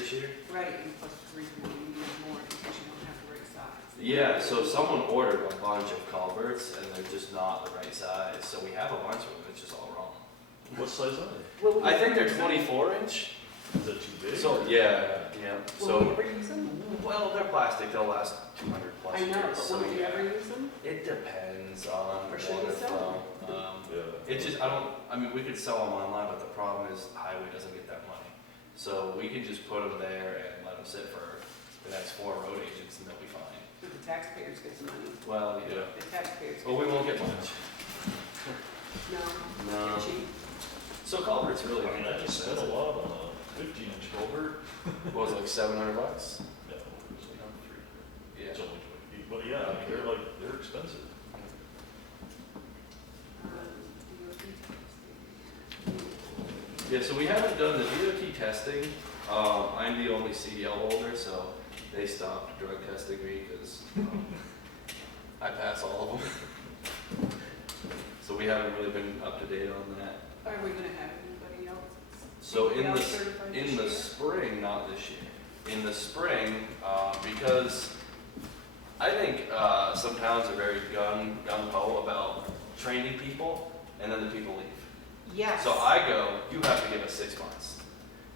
this year? Right, and plus the reason why you need more is because you don't have the right size. Yeah, so someone ordered a bunch of culverts and they're just not the right size, so we have a bunch of them, it's just all wrong. What size are they? Will we I think ever they're use them? 24-inch. Is that too big? So, yeah. Will we So, ever use them? well, they're plastic, they'll last 200 plus I years. know, but so will we yeah. ever use them? It depends on Or should what we it's sell from. Yeah. It's just, I mean, we could sell them online, but the problem is highway doesn't get that money. So we can just put them there and let them sit for the next 4 road agents and they'll be fine. But the taxpayers get the money. Well, yeah. The taxpayers. But we won't get much. No. No. They're cheap. So culverts really I mean, I aren't that just spent a expensive. lot on a 15-inch culvert. What was it, like $700? No, it was like $3. Yeah. It's only 20 feet, but yeah, I mean, they're expensive. Yeah, so we haven't done the DOT testing. I'm the only CDL holder, so they stopped drug testing me because I pass all of them. So we haven't really been up to date on that. Are we gonna have anybody else? So in Anybody the, else certified in this the year? spring, not this year, in the spring, because I think some towns are very gung-ho about training people, and then the people leave. Yes. So I go, you have to give us 6 months.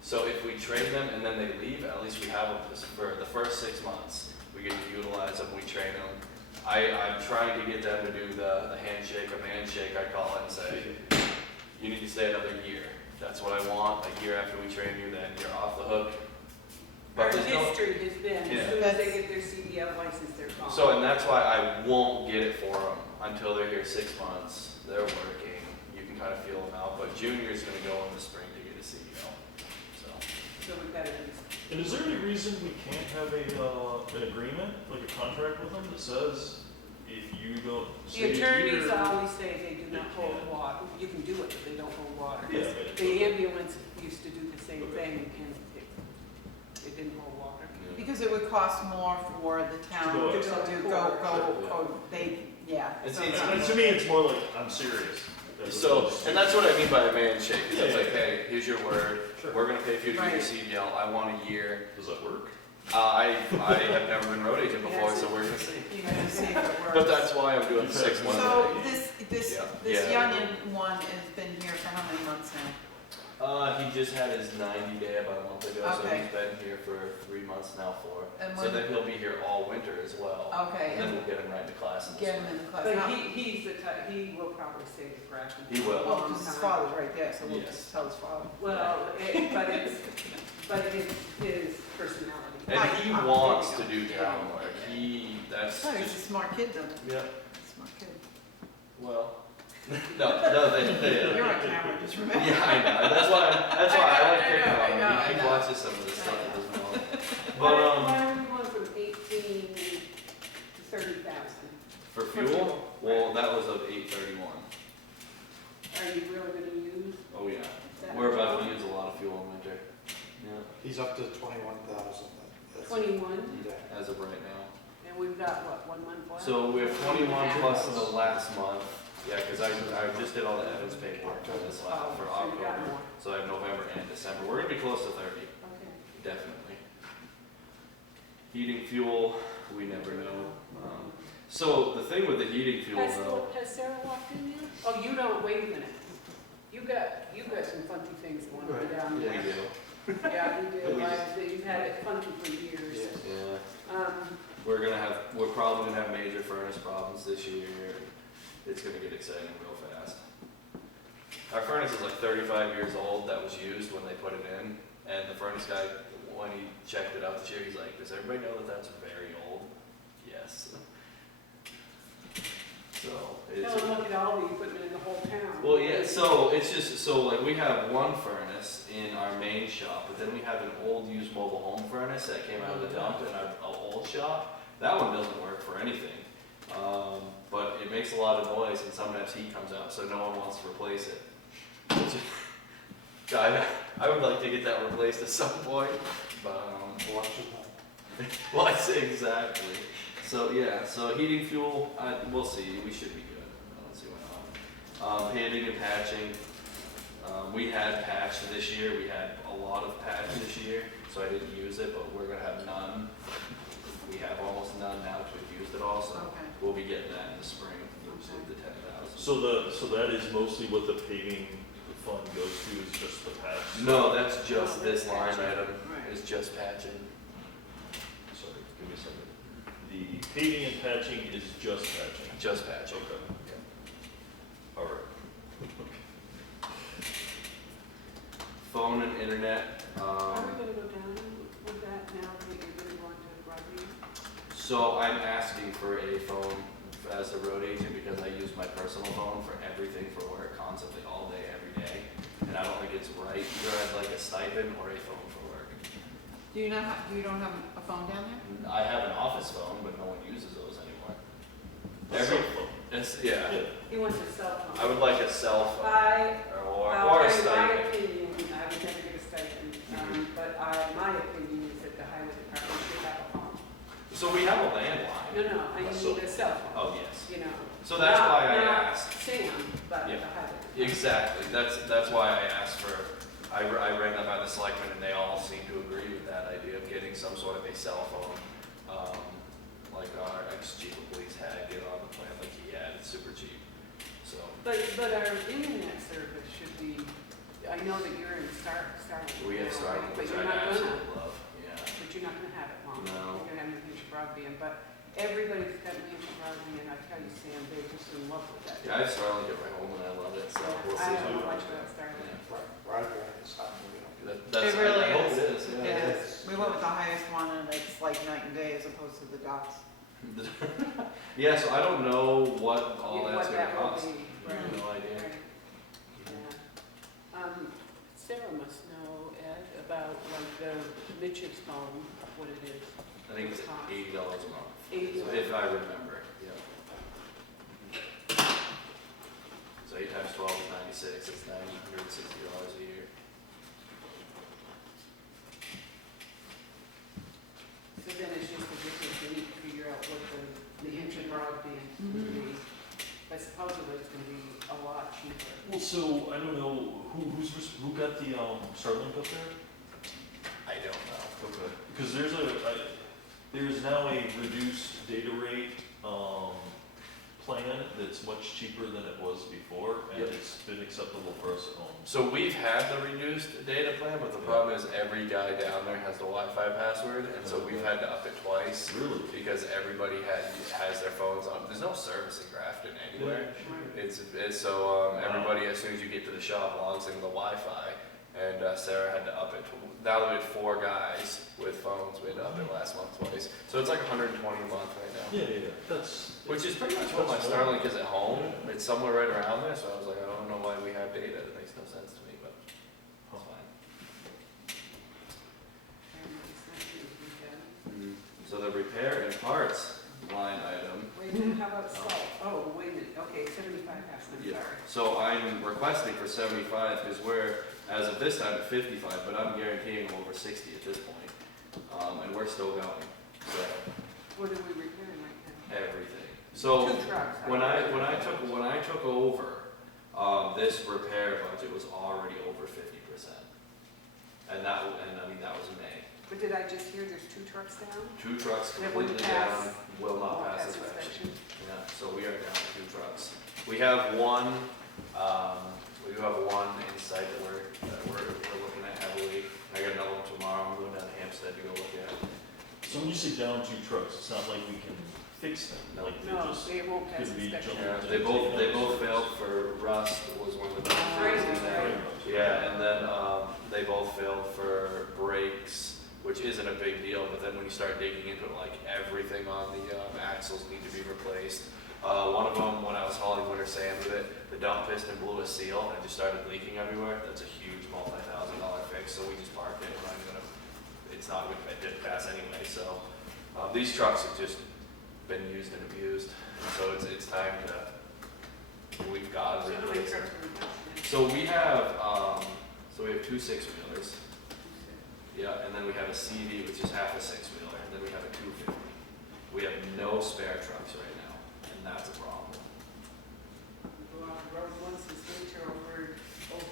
So if we train them and then they leave, at least we have them for the first 6 months. We get to utilize them, we train them. I'm trying to get them to do the handshake or manshake, I call it, and say, you need to stay another year. That's what I want. A year after we train you, then you're off the hook. Our But there's no, history has been, Yeah. as soon as they get their CDL license, they're gone. so, and that's why I won't get it for them until they're here 6 months. They're working. You can kind of feel them out. But junior's going to go in the spring to get a CDL. So we've got to use. And is there any reason we can't have an agreement, like a contract with them that says if you don't The stay attorneys here? always say they do not They hold can't. water. You can do it, but they don't hold water. Yeah, The ambulance used to do the same Okay. thing, and it didn't hold water. Because it would cost more for the town To go to outside. yeah. And So see, it's- And to me, it's more like, I'm serious. So, and that's what I mean by a handshake. Is it's Yeah, like, yeah. hey, here's your word. Sure. We're going to pay for you to do your Right. CDL. I want a year. Does that work? I have never been road agent before, Yes. so we're going to see. You gotta see if it works. But that's why I'm doing 6 months. So this Yeah. youngin' one has been here for how many months now? He just had his 90 day about a month ago, so Okay. he's been here for 3 months now, 4. And So when- then he'll be here all winter as well. Okay, And then and we'll get him right into class in the get him spring. in the class. But Now- he's the type, he will probably stay with Grafton. He will. Well, because his father's right there, so we'll Yes. just tell his father. Well, but it's his personality. And Right. he Ah, wants there to you do go. town work. That's Oh, he's a just, smart kid though, yeah, smart kid. well, no, they, You're on camera, just remember. yeah, I know, that's why I like picking I on know, him, he I know. watches some of the stuff I that doesn't know. Why But, are we going from 18 to 30,000? for fuel, well, that was of 831. Are you really gonna use Oh, yeah, that? we're about to use a lot of fuel in winter, yeah, He's up to 21,000. 21, Yeah. as of right now. and we've got, what, 1 month left? So we have 21 plus in the last month, yeah, because I just did all the Evans paperwork for this Oh, last, for so you got October. more. So I have November and December, we're gonna be close to 30, Okay. definitely. Heating fuel, we never know. So the thing with the heating fuel though, Has Sarah walked in yet? Oh, you don't, wait a minute. You got some funky things going on Right. down we there. do, Yeah, you do. We You've had it funky for years. yeah. We're probably gonna have major furnace problems this year. It's gonna get exciting real fast. Our furnace is like 35 years old that was used when they put it in, and the furnace guy, when he checked it out this year, he's like, does everybody know that that's very old? Yes. So, it's. Tell them, look at all the equipment in the whole town. Well, yeah, so it's just, so like we have one furnace in our main shop, but then we have an old used mobile home furnace that came out of the dump in our old shop. That one doesn't work for anything, but it makes a lot of noise and sometimes heat comes out, so no one wants to replace it. I would like to get that replaced at some point, but, Watches that. well, I say exactly. So, yeah, so heating fuel, we'll see, we should be good. Let's see what happens. Paving and patching, We had patch this year, we had a lot of patch this year, so I didn't use it, but we're gonna have none. We have almost none now, because we've used it all, so Okay. we'll be getting that in the spring, the 10,000. So that is mostly what the paving fund goes to, is just the patch? No, that's just No, this that's line patching. item, Right. is just patching. Sorry, give me a second. The paving and patching is just patching? Just patching. Okay. All right. Phone and internet, Are we gonna go down with that now that you're gonna go into Broadview? so I'm asking for a phone as a road agent because I use my personal phone for everything for work constantly, all day, every day. And I don't think it's right, either I'd like a stipend or a phone for work. Do you don't have a phone down there? I have an office phone, but no one uses those anymore. A Every, cell phone. yeah, He wants a cell phone. I would like a cell phone or a In my stipend. opinion, I would never get a stipend, but my opinion is that the highway department should have a phone. So we have a landline. No, I mean a cell phone, Oh, yes. you know. So that's Not- why I not asked. Sam, but the Yeah. highway. Exactly, that's why I asked for, I rang them by the selectmen and they all seem to agree with that idea of getting some sort of a cell phone. Like our ex-chief of police had, get on the plan like he had, it's super cheap, so. But our internet service should be, I know that you're in Starlink. We have now, Starlink, right? which But I you're not gonna, absolutely love, yeah. but you're not gonna have it long. No. You're gonna have New Hampshire broadband, but everybody's got New Hampshire broadband, I tell you, Sam, they're just in love with that. Yeah, I have Starlink at my home and I love it, so we'll see. I how don't it like goes. that Starlink. Broadband is not moving. That's, It really I hope is. it is, yeah. Yeah, we went with the highest one and it's like night and day as opposed to the dots. Yeah, so I don't know what all What that's gonna that will cost. be, I have right. no idea. Right. Yeah. Sarah must know, Ed, about like the Mitch's phone, what it is. I think it's $80 a month. $80. If I remember, yeah. So 8 times 12 is 96, it's $960 a year. So then it's just a difference, we need to figure out what the engine broadband would be. But supposedly it's gonna be a lot cheaper. Well, so, I don't know, who got the, Starlink up there? I don't know. Okay. Because there's now a reduced data rate, plan that's much cheaper than it was before, and Yep. it's been acceptable for us at home. So we've had the reduced data plan, but the problem is every guy down there has the Wi-Fi password, and so we've had to up it twice. Really? Because everybody has their phones on, there's no service in Grafton anywhere. It's so, everybody, as soon as you get to the shop, logs into the Wi-Fi, and Sarah had to up it. Now that we had 4 guys with phones, we had to up it last month twice. So it's like $120 a month right now. Yeah, that's. Which is pretty much what my Starlink is at home. It's somewhere right around there, so I was like, I don't know why we have data, it makes no sense to me, but it's fine. So the repair and parts line item. Wait a minute, how about salt? Oh, wait a minute, okay, 75 I'm Yeah. sorry. So I'm requesting for 75 because we're, as of this time, at 55, but I'm guaranteeing over 60 at this point. And we're still going, so What are we repairing right now? everything. So 2 trucks. when I took over, this repair budget was already over 50%. And I mean, that was in May. But did I just hear there's 2 trucks down? 2 trucks That wouldn't completely down, pass- will not Won't pass inspection. Yeah, so we are down to 2 trucks. We have one, we do have one in sight that we're looking at heavily. I got another one tomorrow, I'm going down to Hampstead to go look at. So when you say down 2 trucks, it's not like we can fix them, No. like they're No, just. they won't pass could be inspection. jumping. Yeah, they both failed for rust was one of the main reasons there. Yeah, and then, they both failed for brakes, which isn't a big deal, but then when you start digging into it, like everything on the, axles need to be replaced. One of them, when I was hauling winter sand with it, the dump piston blew a seal and it just started leaking everywhere. That's a huge multi-$1,000 fix, so we just parked it. We're not gonna, it's not, it didn't pass anyway, so. These trucks have just been used and abused, and so it's time to, we've got So to how many replace trucks them. are we passing? So we have 2 6-wheelers, yeah, and then we have a CV, which is half a 6-wheeler, and then we have a 250. We have no spare trucks right now, and that's a problem. Go on the road once this winter over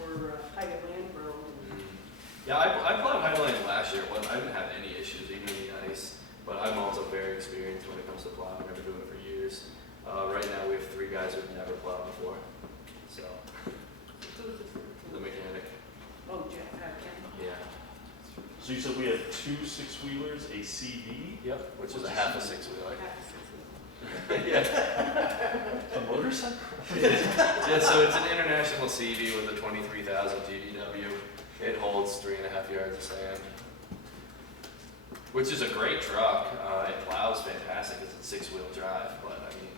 over Highland Road. Yeah, I plowed Highland last year, I didn't have any issues, even in the ice, but I'm also very experienced when it comes to plowing, I've been doing it for years. Right now, we have 3 guys who've never plowed before, so, the mechanic, Oh, Jeff, yeah. So you said we have 2 6-wheelers, a CV, Yep. Which is a half a 6-wheeler. Ken. Yeah. a motorcycle? Yeah, so it's an international CV with a 23,000 GVW. It holds 3.5 yards of sand, which is a great truck. It plows fantastic because it's 6-wheel drive, but I mean,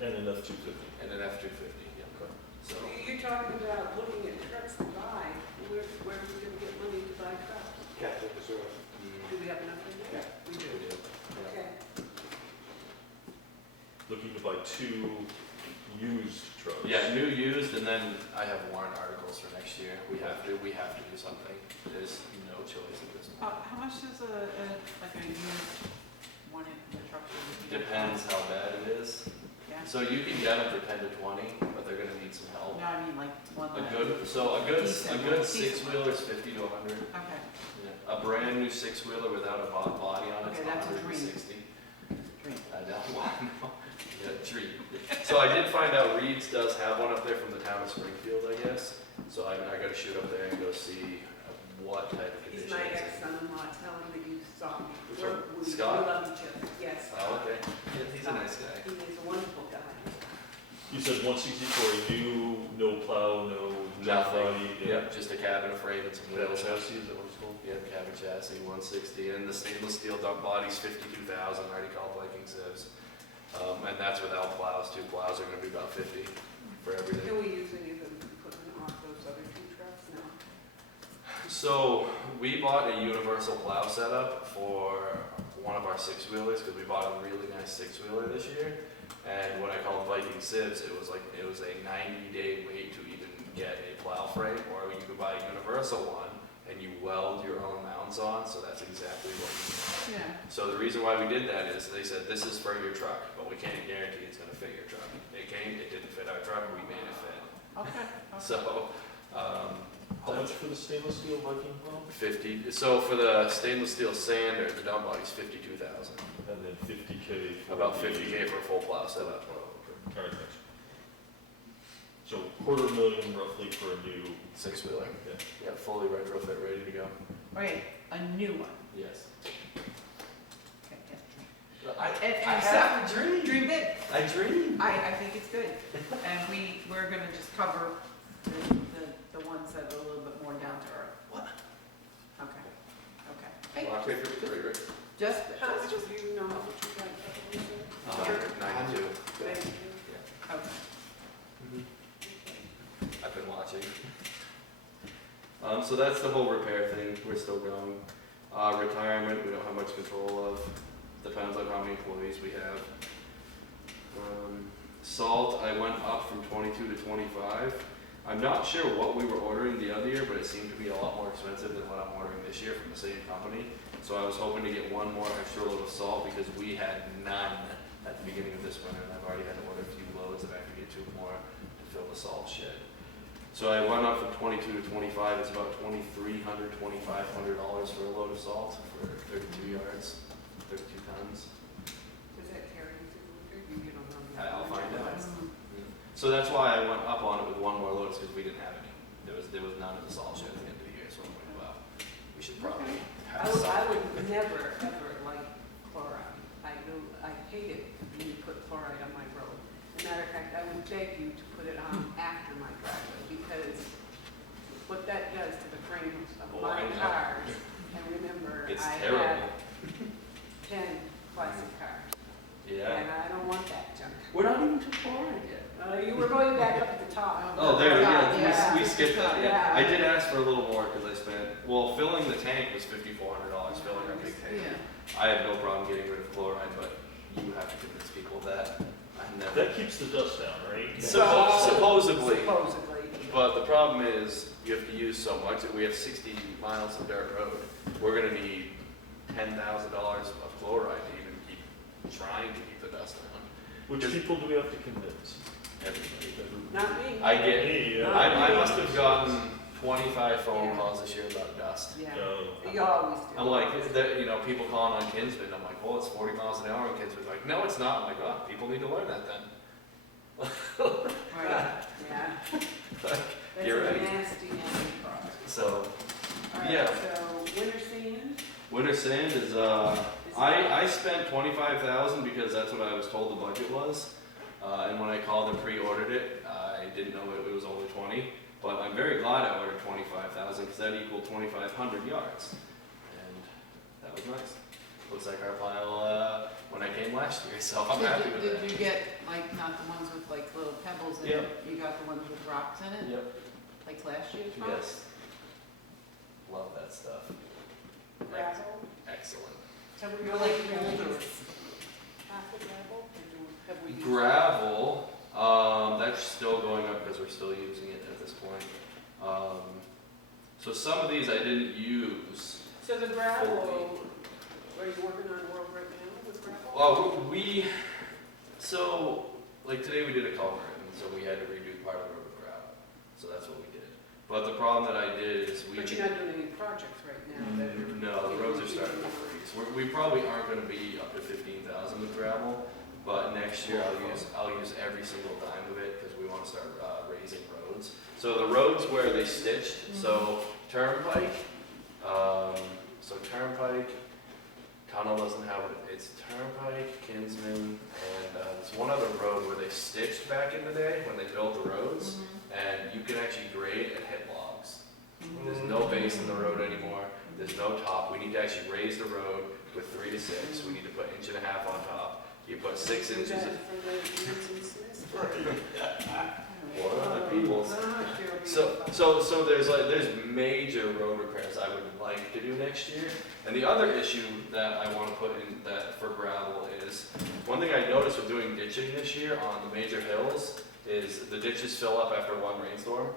And an F-250. and an F-250, yeah. So, You're talking about looking at trucks to buy, where are we gonna get money to buy trucks? Captain Reserve. Do we have enough in there? We we do. do. Yeah. Okay. Looking to buy 2 used trucks. Yeah, new, used, and then I have warrant articles for next year. We have to do something. There's no choice at this point. How much does like a used one in the truck? Depends how bad it is. Yeah. So you can get them for 10 to 20, but they're gonna need some help. No, I mean like one. A that- good Decent one. 6-wheeler is 50 to 100. Okay. Yeah. A brand new 6-wheeler without a body on it's Okay, that's a dream. 160. Dream. I don't want to. Yeah, dream. So I did find out Reed's does have one up there from the town of Springfield, I guess. So I gotta shoot up there and go see what type of He's condition my it's in. ex-son-in-law, tell him that you saw me. Which one? We Scott? love each other, yes. Oh, okay. Yeah, he's a nice guy. He is a wonderful guy. You said 160 for a new, no plow, no jack body. Yep, just a cabin frame and some That wheels. chassis, is that what it's called? Yeah, cabin chassis, 160, and the stainless steel dump body's 52,000, already called Viking sieves. And that's without plows. 2 plows are gonna be about 50 for everything. Can we use any of them equipment off those other 2 trucks now? So we bought a universal plow setup for one of our 6-wheelers because we bought a really nice 6-wheeler this year. And what I called Viking sieves, it was a 90-day wait to even get a plow frame, or you could buy a universal one and you weld your own mounts on. So that's exactly what we did. Yeah. So the reason why we did that is they said this is for your truck, but we can't guarantee it's gonna fit your truck. It didn't fit our truck, we made it fit. Okay. So, How much for the stainless steel Viking plow? 50, so for the stainless steel sander, the dump body's 52,000. And then 50K for About the- 50K for a full plow setup. All right, thanks. So $250,000 roughly for a new. 6-wheeler. Yeah. Yeah, fully retrofit, ready to go. Okay, a new one. Yes. Okay, yeah. I have a dream. Dream big. I dream. I think it's good. And we're gonna just cover the ones that are a little bit more down to earth. What? Okay, okay. Rock paper, right? Just, How much do you know how much you got? Sure. 92. Thank you. okay. I've been watching. So that's the whole repair thing. We're still going. Retirement, we don't have much control of. Depends on how many employees we have. Salt, I went up from 22 to 25. I'm not sure what we were ordering the other year, but it seemed to be a lot more expensive than what I'm ordering this year from the same company. So I was hoping to get one more extra load of salt because we had none at the beginning of this winter, and I've already had to order a few loads, and I have to get 2 more to fill the salt shed. So I went up from 22 to 25. It's about $2,300, $2,500 for a load of salt for 32 yards, 32 tons. Does that carry you through the winter? You don't know. I'll find out. Mm. So that's why I went up on it with one more load, because we didn't have any. There was none at the salt shed at the end of the year, so I'm like, well, we should probably I have would, some. I would never, ever like chloride. I hate it when you put chloride on my road. As a matter of fact, I would beg you to put it on after my driveway, because what that does to the frames of Oh, I my know. cars, and remember, It's I terrible. have 10 classic cars, Yeah. and I don't want that junk. We're not even to chloride yet. You were going back up at the top. Oh, there, Yeah, yeah, yeah. we skipped that, yeah. Yeah. I did ask for a little more, because I spent, well, filling the tank was $5,400, filling our big tank. Yeah. I have no problem getting rid of chloride, but you have to convince people of that. I've never. That keeps the dust down, right? Supposedly. Supposedly. But the problem is, you have to use so much, we have 60 miles of dirt road. We're gonna need $10,000 of chloride to even keep trying to keep the dust down. Which Just- people do we have to convince? Everybody. Not me. I get, Hey, I must have gotten 25 phone Yeah. calls this year about dust. Yeah, uh, you always do. I'm like, you know, people calling on Kinsman, I'm like, well, it's 40 miles an hour on Kinsman. Like, no, it's not. I'm like, oh, people need to learn that then. Right. Yeah. That's You're a right. nasty, nasty product. So, All right, Yeah. so winter sand? winter sand is, Is I spent 25,000 because that's what I was told the budget was. And when I called and pre-ordered it, I didn't know it was only 20. But I'm very glad I ordered 25,000 because that equaled 2,500 yards. And that was nice. Looks like our pile, when I came last year, so I'm happy with that. Did you get, like, not the ones with like little pebbles in Yep. it? You got the ones with rocks in it? Yep, Like last year's rocks? yes. Love that stuff. Gravel? Excellent. Have we Really, really really used half the gravel? Or have we used? Gravel, that's still going up because we're still using it at this point. So some of these I didn't use. So the gravel, are you working on world right now with gravel? Well, so, like today we did a culvert, and so we had to redo part of the road with gravel. So that's what we did. But the problem that I did is we. But you're not doing any projects right now that are. No, the roads are starting to freeze. We probably aren't gonna be up to 15,000 with gravel, but next year I'll use every single dime of it, because we wanna start, raising roads. So the roads where they stitched, so Turnpike, Tunnel doesn't have it, it's Turnpike, Kinsman, and, there's one other road where they stitched back in the day, when they built the roads, and you can actually grade and hit logs. There's no base in the road anymore, there's no top, we need to actually raise the road with 3 to 6, we need to put 1.5 inches on top, you put 6 Is inches that of, for the Nancy Smith? or other people's. So there's major road repairs I would like to do next year. And the other issue that I want to put in that for gravel is, one thing I noticed with doing ditching this year on the major hills is the ditches fill up after one rainstorm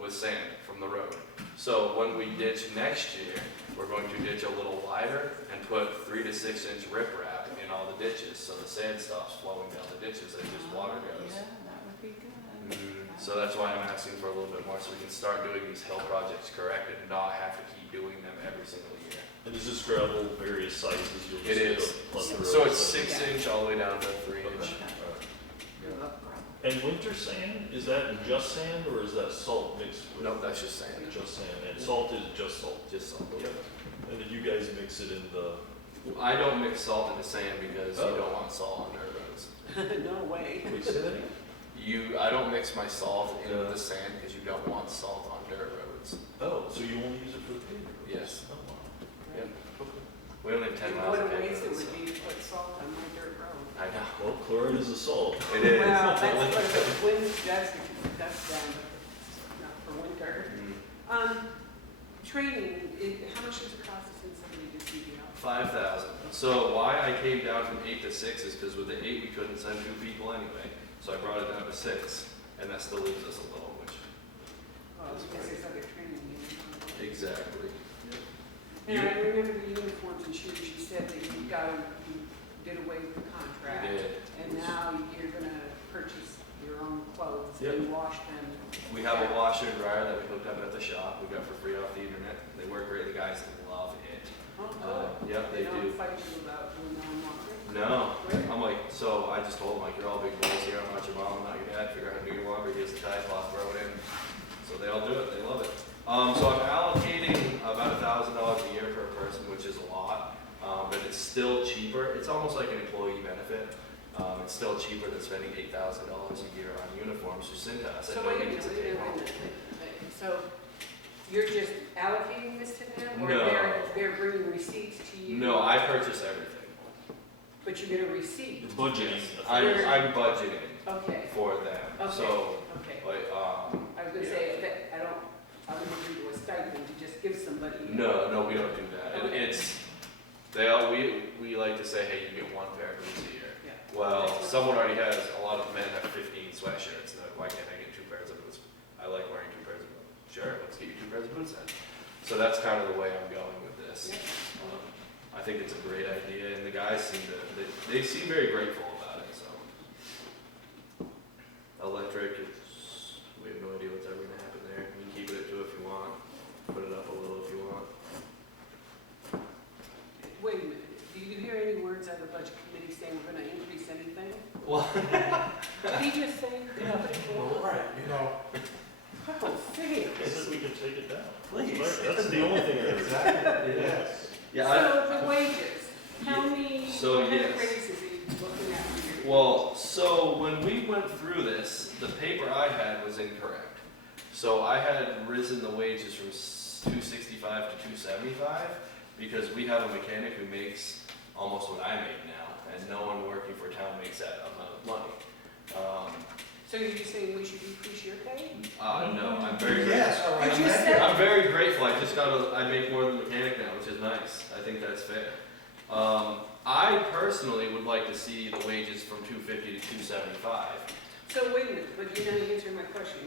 with sand from the road. So when we ditch next year, we're going to ditch a little wider and put 3 to 6 inch riprap in all the ditches, so the sand stops flowing down the ditches and just water goes. Yeah, that would be good. So that's why I'm asking for a little bit more, so we can start doing these hill projects correct and not have to keep doing them every single year. And is this gravel various sizes? You'll just It get is. a plethora So of it's sizes? 6 inch all the way down to 3 inch. You love gravel. And winter sand, is that just sand or is that salt mixed with? Nope, that's just sand. Just sand, and salt is just salt. Just salt. Yep. And then you guys mix it in the, I don't mix salt into sand because Oh. you don't want salt on dirt roads. No way. wait, say that again? I don't mix my salt into Yeah. the sand because you don't want salt on dirt roads. Oh, so you only use it for the pavement? Yes. Oh, wow. Yep. We only have 10 miles What of a waste it pavement, would so. be to put salt on my dirt road. I know. Well, chloride is a salt. It is. Well, that's what the wind does to keep the dust down, but not for winter. Mm. Training, how much does it cost to send somebody to CDL? 5,000. So why I came down from 8 to 6 is because with the 8 we couldn't send 2 people anyway. So I brought it down to 6, and that still leaves us a little, which. Well, because there's other training needed. Exactly. And I remember the uniforms and shoes, you said that you did away with the We contract. did. And now you're gonna purchase your own clothes Yep. and wash them. We have a washer and dryer that we hooked up at the shop. We got for free off the internet. They work great. The guys love it. Oh, good. Yep, they don't do. fight you about doing their own laundry? No. Great. I'm like, so I just told them, like, you're all big boys here. I'm not your mom, I'm not your dad. Figure out how to do your laundry. Here's the Tide cloth, throw it in. So they all do it. They love it. So I'm allocating about $1,000 a year per person, which is a lot. But it's still cheaper. It's almost like an employee benefit. It's still cheaper than spending $8,000 a year on uniforms for Cintas. So wait a minute, wait a minute. So you're just allocating this to them? Or No. they're bringing receipts to you? No, I purchase everything. But you get a receipt? You're budgeting. I'm budgeting Okay, for them. okay, So, okay. like, I was gonna yeah. say, that, I wouldn't agree to a stipend to just give somebody. No, we don't do that. Okay. We like to say, hey, you get 1 pair of boots a year. Yeah. Well, That's what- someone already has, a lot of men have 15 sweatshirts, and why can't I get 2 pairs of boots? I like wearing 2 pairs of boots. Sure, let's get you 2 pairs of boots then. So that's kind of the way I'm going with this. Yeah. I think it's a great idea, and the guys they seem very grateful about it, so. Electric, we have no idea what's ever gonna happen there. You can keep it at 2 if you want, put it up a little if you want. Wait a minute, do you hear any words out of the budget committee saying we're gonna increase anything? Well, Did he just say? Well, right, you know, Oh, fair. I said we can take it down. Please. Right, that's the only thing I heard. exactly, yes. yeah, So the wages, how many, So, what kind yes. of raises are you looking at for your? well, so when we went through this, the paper I had was incorrect. So I had risen the wages from 265 to 275 because we have a mechanic who makes almost what I make now, and no one working for town makes that amount of money. So you're just saying we should increase your pay? No, I'm very Yes, all right. Did you say- I'm very grateful. I just I make more than the mechanic now, which is nice. I think that's fair. I personally would like to see the wages from 250 to 275. So wait a minute, but you're not answering my question.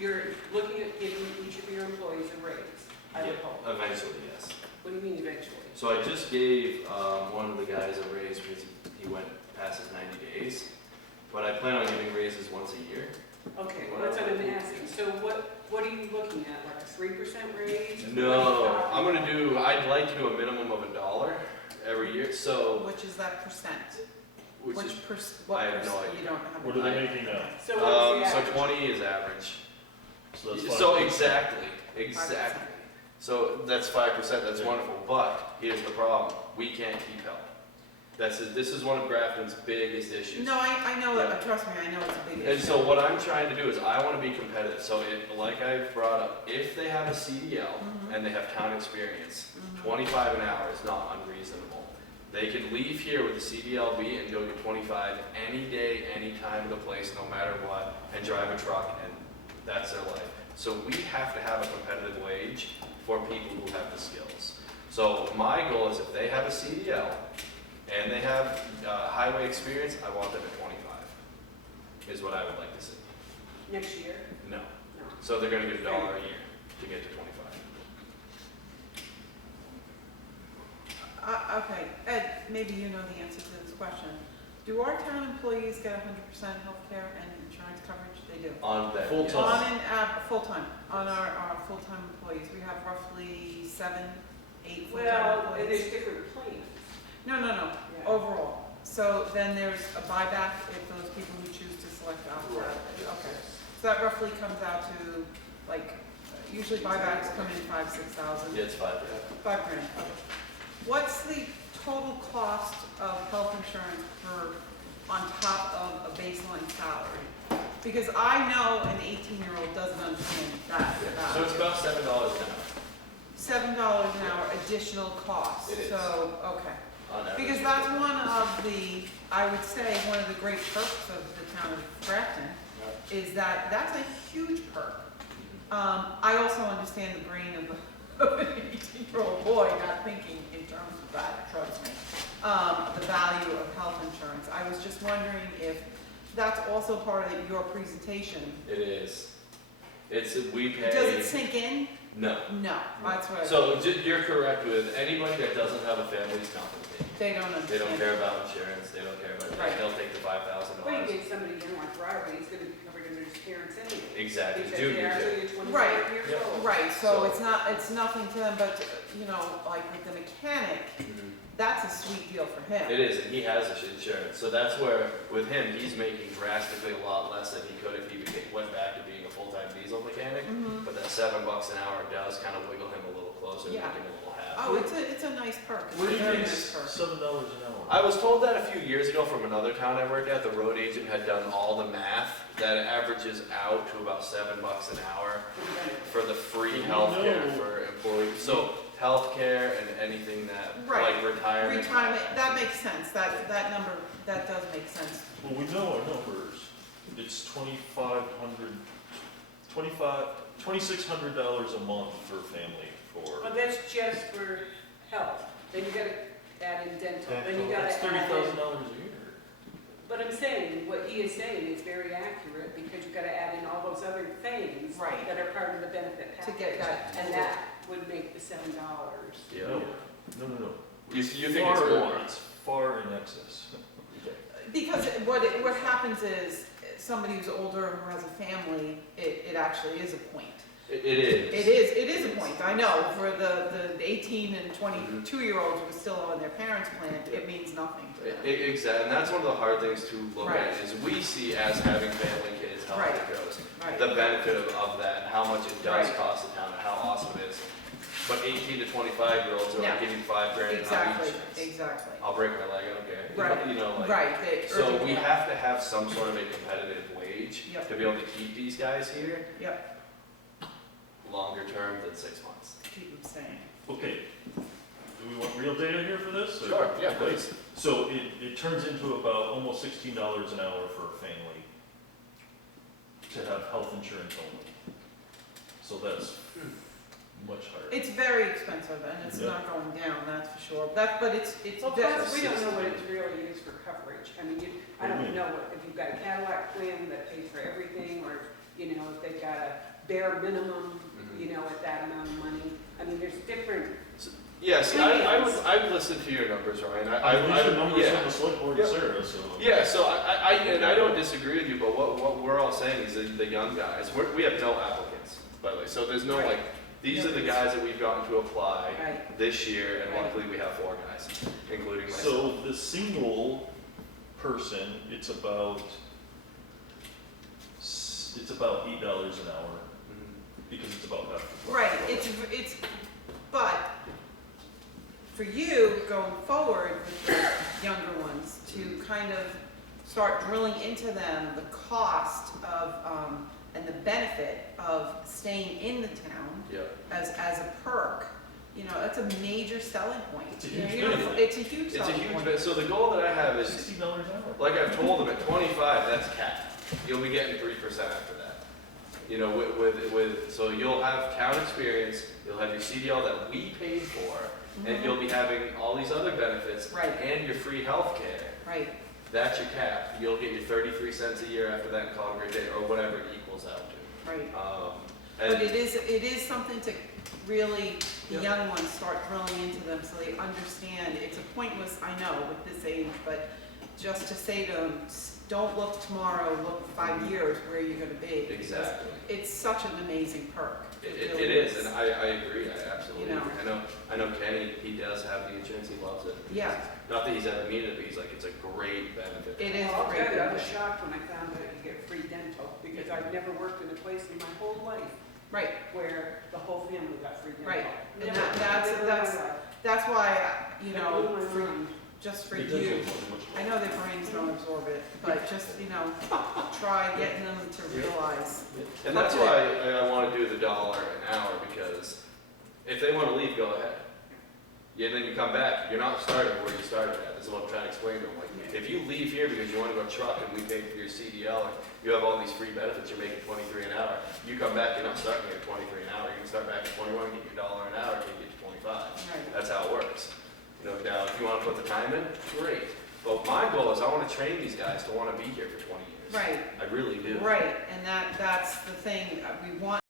You're looking at giving each of your employees a raise, I would hope. Eventually, yes. What do you mean eventually? So I just gave one of the guys a raise because he went past his 90 days. But I plan on giving raises once a year. Okay, well, that's what I'm asking. So what are you looking at, like a 3% raise? No, I'd like to do a minimum of $1 every year, so, Which is that percent? which is, What I have no percent? idea. You don't have. What are they making now? So what's the so average? 20 is average. So that's So 5%. exactly. So that's 5%, that's wonderful, but here's the problem, we can't keep help. This is one of Grafton's biggest issues. No, I know, Yeah. trust me, I know it's a big And issue. so what I'm trying to do is I want to be competitive, so like I brought up, if they have a CDL Mhm. and they have town experience, Mhm. 25 an hour is not unreasonable. They can leave here with a CDLB and go get 25 any day, any time of the place, no matter what, and drive a truck, and that's their life. So we have to have a competitive wage for people who have the skills. So my goal is if they have a CDL and they have highway experience, I want them at 25, is what I would like to see. Next year? No. No. So they're gonna get $1 a year to get to 25. Okay, Ed, maybe you know the answer to this question. Do our town employees get 100% healthcare and insurance coverage? They do. On that. Full yes. time. Full-time, on our full-time employees, we have roughly 7, 8 full-time Well, and employees. there's different plans. No, Yeah. overall. So then there's a buyback if those people who choose to select opt out. Okay. So that roughly comes out to, like, usually buybacks come in 5,000, 6,000. Yeah, it's 5. $5,000. What's the total cost of health insurance on top of a baseline salary? Because I know an 18-year-old doesn't understand that So it's value. about $7 an hour $7 an hour additional cost. It is. So, okay. on average. Because that's one of the, I would say, one of the great perks of the town of Grafton, is that that's a huge perk. I also understand the brain of an 18-year-old boy not thinking in terms of that, trust me. The value of health insurance. I was just wondering if that's also part of your presentation. It is. We pay. Does it sink in? No. No, that's what, So you're correct with anybody that doesn't have a family's company. they don't understand. They don't care about insurance, they don't care about, Right. they'll take the $5,000. Well, you get somebody in like Robert, he's gonna be covered under his parents anyway. Exactly, Because junior they're too. actually Right. 25 years Yep. old. Right, so So- it's nothing to them, but, like with the mechanic, that's a sweet deal for him. It is, and he has insurance, so that's where, with him, he's making drastically a lot less than he could if he went back to being a full-time diesel mechanic. Mhm. But that $7 an hour does kind of wiggle him a little closer, and make Yeah. him a little happy. Oh, it's a nice perk. It's Where a do you very get nice perk. $7 an hour? I was told that a few years ago from another town I worked at. The road agent had done all the math, that it averages out to about $7 an hour for the free healthcare No. for employees. So healthcare and anything that, Right. like retirement. Retirement, that makes sense, that number, that does make sense. Well, we know our numbers. It's $2,600 a month for family for, But that's just for health. Then you gotta add in dental, then you gotta that's add in. $30,000 a year. But I'm saying, what he is saying is very accurate, because you gotta add in all those other things. Right. That are part of the benefit To package. get that. And that would make the $7. Yeah. No. You think it's Far more? more, it's far in excess. Because what happens is, somebody who's older who has a family, it actually is a point. It is. It is a point, I know, for the 18 and 22-year-olds who are still on their parents' plan, it means nothing to them. Exactly, and that's one of the hard things to look Right. at, is we see as having family kids, how Right. it goes. Right, The benefit of that, and how much it does Right. cost the town, and how awesome it is. But 18 to 25-year-olds are Yeah. like, give me $5,000 and exactly, I'll eat. exactly. I'll break my leg, I don't care. Right. You know, like, Right, they so urgent we care. have to have some sort of a competitive wage Yep. to be able to keep these guys here Yep, longer term than 6 months. keep them staying. Okay, do we want real data here for this? or- Sure, yeah, please. So it turns into about almost $16 an hour for a family to have health insurance only. So that's much higher. It's very expensive, and it's Yeah. not going down, that's for sure, but it's Well, very, plus, we don't know what it's really used for coverage. I mean, I What do you don't mean? know if you've got a Cadillac plan that pays for everything, or, you know, if they've got a bare minimum, you know, at that amount of money. I mean, there's different, Yes, I've listened to your numbers, Ryan. These are numbers yeah. from the select board, Yep. Sarah, so. Yeah, so and I don't disagree with you, but what we're all saying is that the young guys, we have no applicants, by the way, so there's no Right. like, these are the guys that we've gotten to apply right, this year, and Right. luckily we have 4 guys, including myself. So the single person, it's about $8 an hour, Mhm. because it's about half. the right, price. it's, but for you going forward with the younger ones, to kind of start drilling into them the cost of, and the benefit of staying in the town Yeah, as a perk, you know, that's a major selling point. It's a You know, huge you know, benefit. It's a huge it's a selling huge, point. so the goal that I have is, $60 an hour. like I've told them, at 25, that's capped. You'll be getting 3% after that. You know, so you'll have town experience, you'll have your CDL that we paid for, and Mhm. you'll be having all these other benefits, Right. and your free healthcare. Right, That's your cap. You'll get your 33 cents a year after that and call it a great day, or whatever it equals out to. right. And But it is something to really, the Yep. young ones start drilling into them so they understand. It's a pointless, I know, with this age, but just to say to them, don't look tomorrow, look 5 years where you're gonna be. because exactly. It's such an amazing perk. It really is, and I agree. I absolutely You know. agree. I know Kenny, he does have the insurance, he loves it. Yeah, Not that he's ever needed it, but he's like, it's a great benefit. it is well, I'll great. tell you, I was shocked when I found out you get free dental, because I've never worked in a place in my whole life Right, where the whole family got free dental. Right. And Never. that's- Never in my that's- life. that's why, you That know, blew my for, mind. just for It does you, look much I know their brains don't absorb it, but just, you know, try getting them to realize. And that's why I want to do the $1 an hour, because if they want to leave, go ahead. Yeah, then you come back, you're not starting where you started at. This is what I'm trying to explain to them. Like, if you leave here because you want to go truck and we pay for your CDL and you have all these free benefits, you're making 23 an hour. You come back, you're not starting at 23 an hour. You can start back at 21, get your $1 an hour, till you get to 25. Right. That's how it works. You know, now if you want to put the time in, great. But my goal is I want to train these guys to want to be here for 20 years. Right, I really do. right, and that's the thing, we want